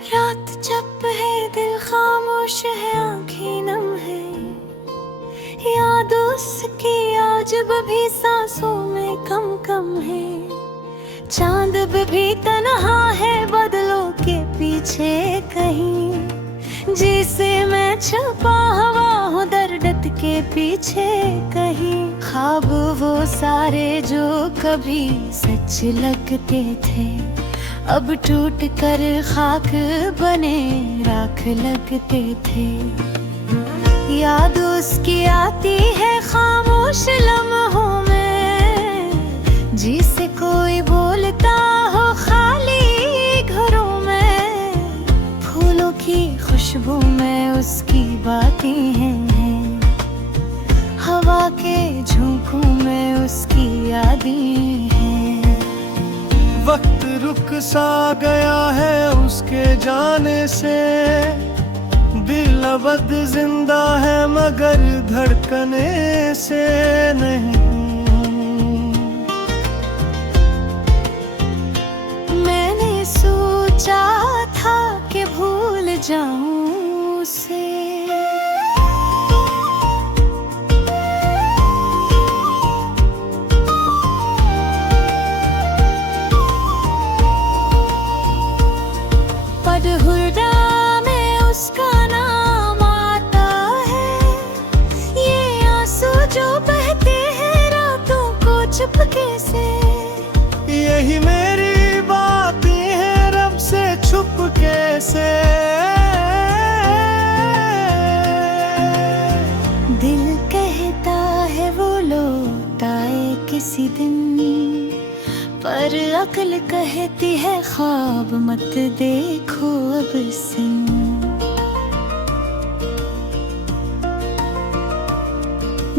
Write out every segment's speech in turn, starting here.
रात चुप है, दिल खामोश है, आंखें नम है। याद उसकी आज भी सांसों में कम कम है। चांद भी तन्हा है बदलों के पीछे कहीं। जिसे मैं छुपा हुआ हूँ दर्द के पीछे कहीं। ख्वाब वो सारे जो कभी सच लगते थे, अब टूट कर खाक बने राख लगते थे। याद उसकी आती है खामोश लम्हों में, जिसे कोई बोलता हो खाली घरों में। फूलों की खुशबू में उसकी बातें हैं, हवा के झोंकों में उसकी यादें हैं। वक्त रुक सा गया है उसके जाने से, दिल अबद जिंदा है मगर धड़कने से नहीं। मैंने सोचा था कि भूल जाऊं उसे, हुर्रा में उसका नाम आता है। ये आंसू जो बहते हैं रातों को चुपके से, यही मेरी बातें हैं रब से छुपके से। दिल कहता है वो लौट आए किसी दिन, पर अक्ल कहती है ख्वाब मत देखो अब सिन।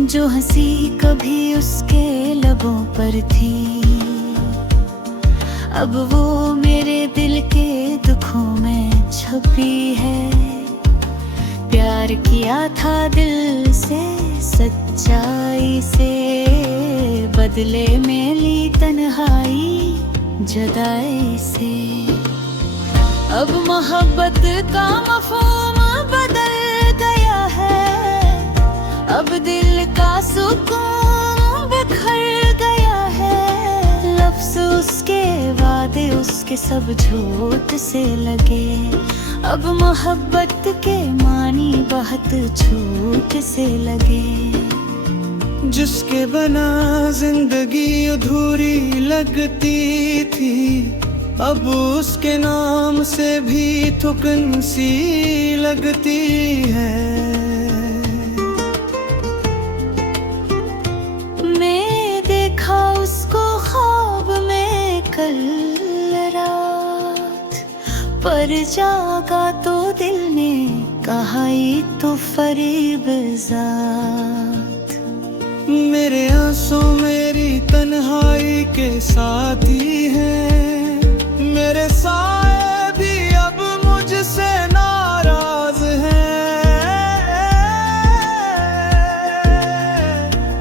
जो हंसी कभी उसके लबों पर थी, अब वो मेरे दिल के दुखों में छुपी है। प्यार किया था दिल से सच्चाई से, बदले में ली तन्हाई जुदाई से। अब मोहब्बत का मफ़हूम बदल गया है, अब दिल का सुकून बिखर गया है। लफ्ज़ उसके वादे उसके सब झूठ से लगे, अब मोहब्बत के मानी बहुत झूठ से लगे। जिसके बना जिंदगी अधूरी लगती थी, अब उसके नाम से भी थुकन सी लगती है। मैं देखा उसको ख्वाब में कल रात, पर जागा तो दिल ने कहा ये तो फरेब ज़ात। मेरे आंसू मेरी तन्हाई के साथी हैं, मेरे साए भी अब मुझसे नाराज हैं।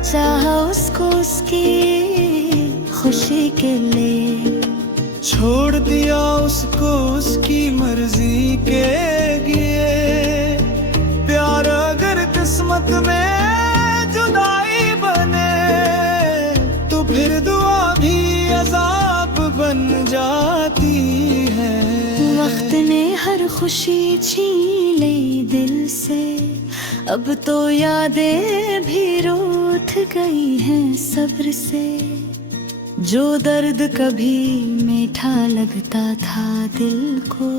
चाहा उसको उसकी खुशी के लिए, छोड़ दिया उसको उसकी मर्जी के लिए। प्यार अगर किस्मत में जुदाई बने, तो फिर दुआ भी अजाब बन जाती है। वक्त ने हर खुशी छीन ली दिल से, अब तो यादें भी रूठ गई हैं सब्र से। जो दर्द कभी मीठा लगता था दिल को,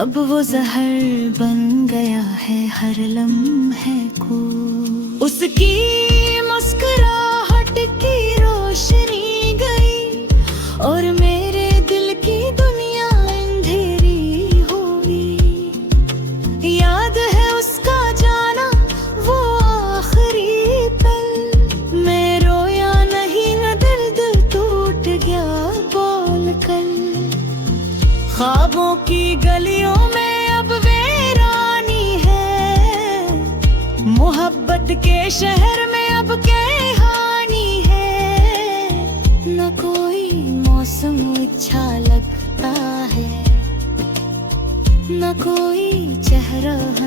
अब वो जहर बन गया है हर लम्हे को। उसकी मुस्कुराहट की रोशनी गई और मेरे दिल की दुनिया अंधेरी हो गई। याद है उसका जाना वो आखिरी पल, मैं रोया नहीं न दिल टूट गया बोल कर। ख्वाबों की गलियों में अब वीरानी है, मोहब्बत के शहर में अब कहानी है। न कोई मौसम अच्छा लगता है,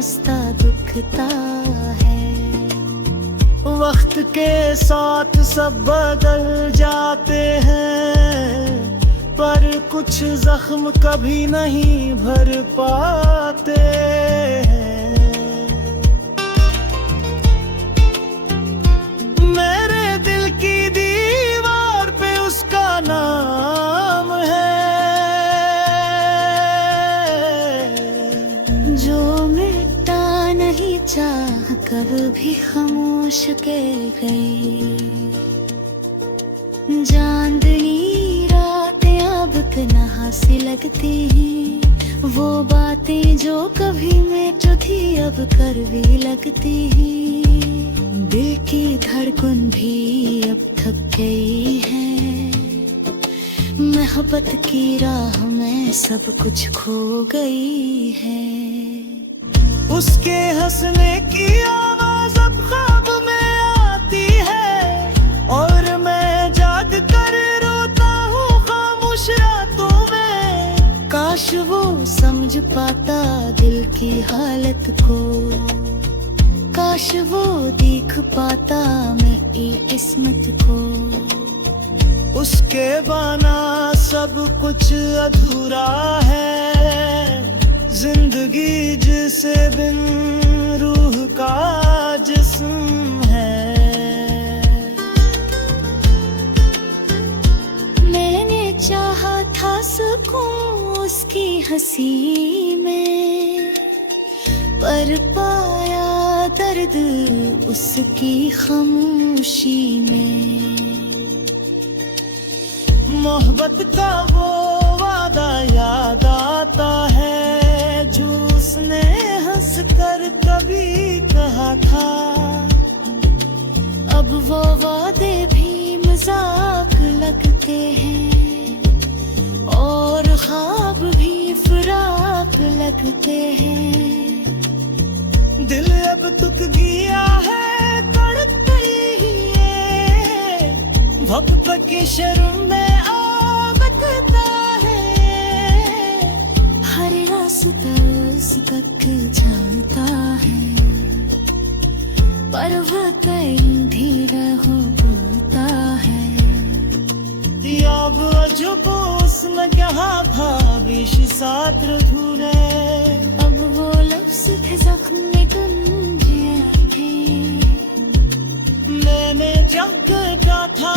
रास्ता दुखता है। वक्त के साथ सब बदल जाते हैं, पर कुछ जख्म कभी नहीं भर पाते हैं। मेरे दिल की दीवार पे उसका नाम है, जो मिटा नहीं चाह कभी खामोश के गई। चांदनी रातें अब कहाँ से लगती हैं, वो बातें जो कभी मिट थी अब कड़वी लगती हैं। दिल की धड़कन भी अब थक गई है, मोहब्बत की राह में सब कुछ खो गई है। उसके हंसने की आवाज अब ख्वाब में आती है, और मैं जाग कर रोता हूँ खामोश रातों में। काश वो समझ पाता दिल की हालत को, काश वो देख पाता मेरी किस्मत को। उसके बना सब कुछ अधूरा है, जिंदगी जिसे बिन रूह का जिस्म है। मैंने चाहा था सुकून उसकी हंसी में, पर पाया दर्द उसकी खामोशी में। मोहब्बत का वो वादा याद आता है, जो उसने हंस कर कभी कहा था। अब वो वादे भी मजाक लगते हैं, और ख्वाब भी फराक लगते हैं। दिल अब तुक गया है, तड़प रही है, वक्त की शर्म में आबकता है। हर रास्ता तक जानता है, पर वह कहीं धीरे हो बोलता है। याब अजब उसमें क्या भाविश साथ अधूरे, अब वो लफ्ज़ थे जख्म में गुंजे थे। मैंने जग का था